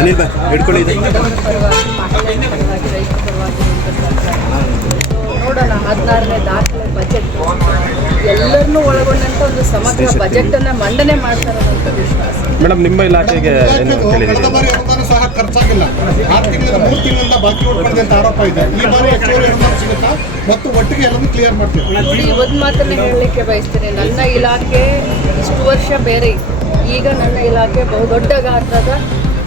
ಅನಿಲ್ ಬಾ ಹಿಡ್ಕೊಳ್ಳಿ. ನೋಡೋಣ ಹದಿನಾರನೇ ದಾಖಲೆ ಬಜೆಟ್ ಎಲ್ಲರನ್ನೂ ಒಳಗೊಂಡಂತ ಒಂದು ಸಮಗ್ರ ಬಜೆಟ್ ಅನ್ನ ಮಂಡನೆ ಮಾಡ್ತಾರೆ ಅಂತ ವಿಶ್ವಾಸ. ಮೇಡಮ್ ನಿಮ್ಮ ಇಲಾಖೆಗೆ ಸಹ ಖರ್ಚಾಗಿಲ್ಲ. ಆರು ತಿಂಗಳಿಂದ ಮೂರು ತಿಂಗಳಿಂದ ಬಾಕಿ ಅಂತ ಆರೋಪ ಇದೆ. ಈ ಬಾರಿ ಹೆಚ್ಚುವರಿ ಅನುದಾನ ಸಿಗುತ್ತಾ? ಮತ್ತು ಒಟ್ಟಿಗೆ ಎಲ್ಲನೂ ಕ್ಲಿಯರ್ ಮಾಡ್ತೀವಿ. ನೋಡಿ ಒಂದು ಮಾತನ್ನ ಹೇಳಲಿಕ್ಕೆ ಬಯಸ್ತೀನಿ. ನನ್ನ ಇಲಾಖೆ ಇಷ್ಟು ವರ್ಷ ಬೇರೆ ಇತ್ತು. ಈಗ ನನ್ನ ಇಲಾಖೆ ಬಹುದೊಡ್ಡ ಗಾತ್ರದ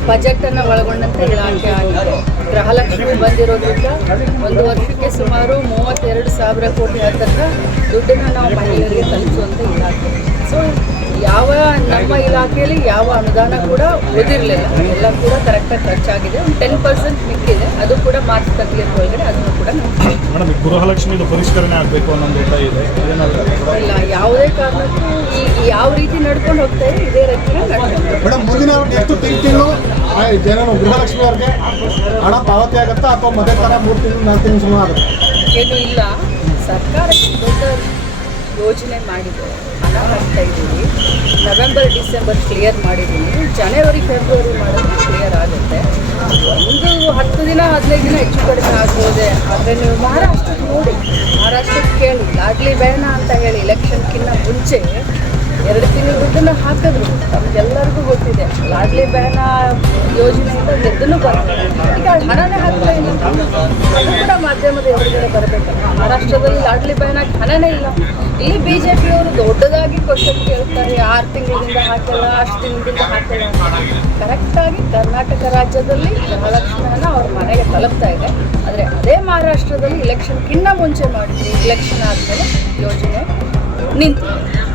ಬಜೆಟ್ ಅನ್ನು ಒಳಗೊಂಡಂತ ಇಲಾಖೆ ಆಗಿದೆ. ಗೃಹಲಕ್ಷ್ಮಿ ಬಂದಿರೋದ್ರಿಂದ ಒಂದು ವರ್ಷಕ್ಕೆ ಸುಮಾರು ಮೂವತ್ತೆರಡು ಸಾವಿರ ಕೋಟಿ ಹತ್ತಿರ ದುಡ್ಡನ್ನು ನಾವು ಮಹಿಳೆಯರಿಗೆ ತಲುಪಿಸುವಂಥ ಇಲಾಖೆ. ಸೊ ಯಾವ ನಮ್ಮ ಇಲಾಖೆಯಲ್ಲಿ ಯಾವ ಅನುದಾನ ಕೂಡ ಉಳಿದಿರಲಿಲ್ಲ. ಎಲ್ಲ ಕೂಡ ಕರೆಕ್ಟಾಗಿ ಖರ್ಚಾಗಿದೆ. ಒಂದು ಟೆನ್ ಪರ್ಸೆಂಟ್ ಮಿಕ್ಕಿದೆ. ಅದು ಕೂಡ ಮಾರ್ಚ್ ತರ್ಟಿ ಒಳಗಡೆ ಅದನ್ನು ಕೂಡ ಮೇಡಮ್ ಗೃಹಲಕ್ಷ್ಮಿದು ಪರಿಷ್ಕರಣೆ ಆಗಬೇಕು ಅನ್ನೋ ಇದೆ. ಇಲ್ಲ ಯಾವುದೇ ಕಾರಣಕ್ಕೂ ಯಾವ ರೀತಿ ನಡ್ಕೊಂಡು ಹೋಗ್ತಾ ಇದೆ ಇದೇ ರೀತಿ ಮೇಡಮ್ ಮುಂದಿನ ಎಷ್ಟು ತಿಂಗಳು ಜನ ಗೃಹಲಕ್ಷ್ಮಿ ಅವ್ರಿಗೆ ಹಣ ಪಾವತಿ ಆಗುತ್ತಾ ಅಥವಾ ಮೊದಲ ಥರ ಮೂರು ತಿಂಗಳು ನಾಲ್ಕು ತಿಂಗಳು ಸುಮಾರು ಆಗುತ್ತೆ? ಏನು ಇಲ್ಲ. ಸರ್ಕಾರ ದೊಡ್ಡ ಯೋಜನೆ ಮಾಡಿದೆ. ಹಣ ಹಾಕ್ತಾ ಇದ್ದೀವಿ. ನವೆಂಬರ್ ಡಿಸೆಂಬರ್ ಕ್ಲಿಯರ್ ಮಾಡಿದ್ದೀನಿ. ಜನವರಿ ಫೆಬ್ರವರಿ ಮಾಡಿದ್ರೆ ಕ್ಲಿಯರ್ ಆಗುತ್ತೆ. ಒಂದು ಹತ್ತು ದಿನ ಹದಿನೈದು ದಿನ ಹೆಚ್ಚು ಕಡಿಮೆ ಆಗ್ಬೋದೆ? ಆದರೆ ನೀವು ಮಹಾರಾಷ್ಟ್ರಕ್ಕೆ ನೋಡಿ. ಮಹಾರಾಷ್ಟ್ರಕ್ಕೆ ಕೇಳಿ. ಆಗಲಿ ಬೇಡ ಅಂತ ಹೇಳಿ ಇಲೆಕ್ಷನ್ಕಿಂತ ಮುಂಚೆ ತಿಂಗಳು ಹಾಕಿದ್ರು. ನಮಗೆಲ್ಲರಿಗೂ ಗೊತ್ತಿದೆ. ಲಾಡ್ಲಿ ಬೇನ ಯೋಜನೆಯಿಂದ ಗೆದ್ದನು ಬರ್ತದೆ ಈಗ ಹಣನೇ ಹಾಕಲ್ಲ ಇಲ್ಲ. ಕೂಡ ಮಾಧ್ಯಮದ ಎದುರುಗಡೆ ಬರಬೇಕು ಮಹಾರಾಷ್ಟ್ರದಲ್ಲಿ ಲಾಡ್ಲಿ ಬಹನ ಹಣನೇ ಇಲ್ಲ. ಇಲ್ಲಿ ಬಿ ಜೆ ಪಿಯವರು ದೊಡ್ಡದಾಗಿ ಕ್ವಶನ್ ಕೇಳ್ತಾರೆ. ಆರು ತಿಂಗಳಿಂದ ಹಾಕಲ್ಲ, ಅಷ್ಟು ತಿಂಗಳಿಂದ ಹಾಕಲ್ಲ ಕರೆಕ್ಟಾಗಿ ಕರ್ನಾಟಕ ರಾಜ್ಯದಲ್ಲಿ ಗೃಹಲಕ್ಷ್ಮಿ ಅವ್ರ ಮನೆಗೆ ತಲುಪ್ತಾ ಇದೆ. ಆದರೆ ಅದೇ ಮಹಾರಾಷ್ಟ್ರದಲ್ಲಿ ಇಲೆಕ್ಷನ್ಗಿನ್ನ ಮುಂಚೆ ಮಾಡಿದ್ವಿ ಇಲೆಕ್ಷನ್ ಆದಮೇಲೆ ಯೋಜನೆ ನಿಂತು.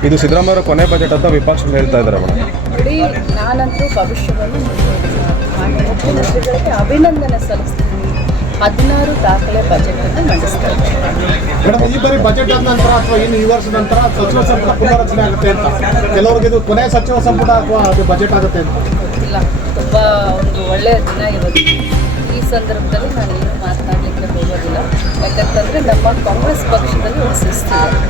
ಇದು ಸಿದ್ದರಾಮಯ್ಯ ಕೊನೆ ಬಜೆಟ್ ಅಂತ ವಿಪಕ್ಷ ಹೇಳ್ತಾ ಇದ್ದಾರೆ ಮೇಡಮ್. ನಾನಂತೂ ಭವಿಷ್ಯವನ್ನು ಮುಖ್ಯಮಂತ್ರಿಗಳಿಗೆ ಅಭಿನಂದನೆ ಸಲ್ಲಿಸ್ತೀನಿ. ಹದಿನಾರು ದಾಖಲೆ ಬಜೆಟನ್ನು ಮಂಡಿಸ್ತಾ ಇದ್ದಾರೆ ಮೇಡಮ್ ಈ ಬಾರಿ ಬಜೆಟ್ ಆದ ನಂತರ ಅಥವಾ ಇನ್ನು ಈ ವರ್ಷದ ನಂತರ ಸಚಿವ ಸಂಪುಟ ಪುನರಚನೆ ಆಗುತ್ತೆ ಅಂತ. ಕೆಲವರಿಗೆ ಇದು ಕೊನೆ ಸಚಿವ ಸಂಪುಟ ಅಥವಾ ಅದು ಬಜೆಟ್ ಆಗುತ್ತೆ ಅಂತ. ಇಲ್ಲ ತುಂಬ ಒಂದು ಒಳ್ಳೆಯ ದಿನ ಇವತ್ತು ಈ ಸಂದರ್ಭದಲ್ಲಿ ನಾನು ಏನು ಮಾತನಾಡಲಿಕ್ಕೆ ಹೋಗೋದಿಲ್ಲ. ಯಾಕಂತಂದರೆ ನಮ್ಮ ಕಾಂಗ್ರೆಸ್ ಪಕ್ಷದಲ್ಲಿ ಒಂದು ಶಿಸ್ತಿದೆ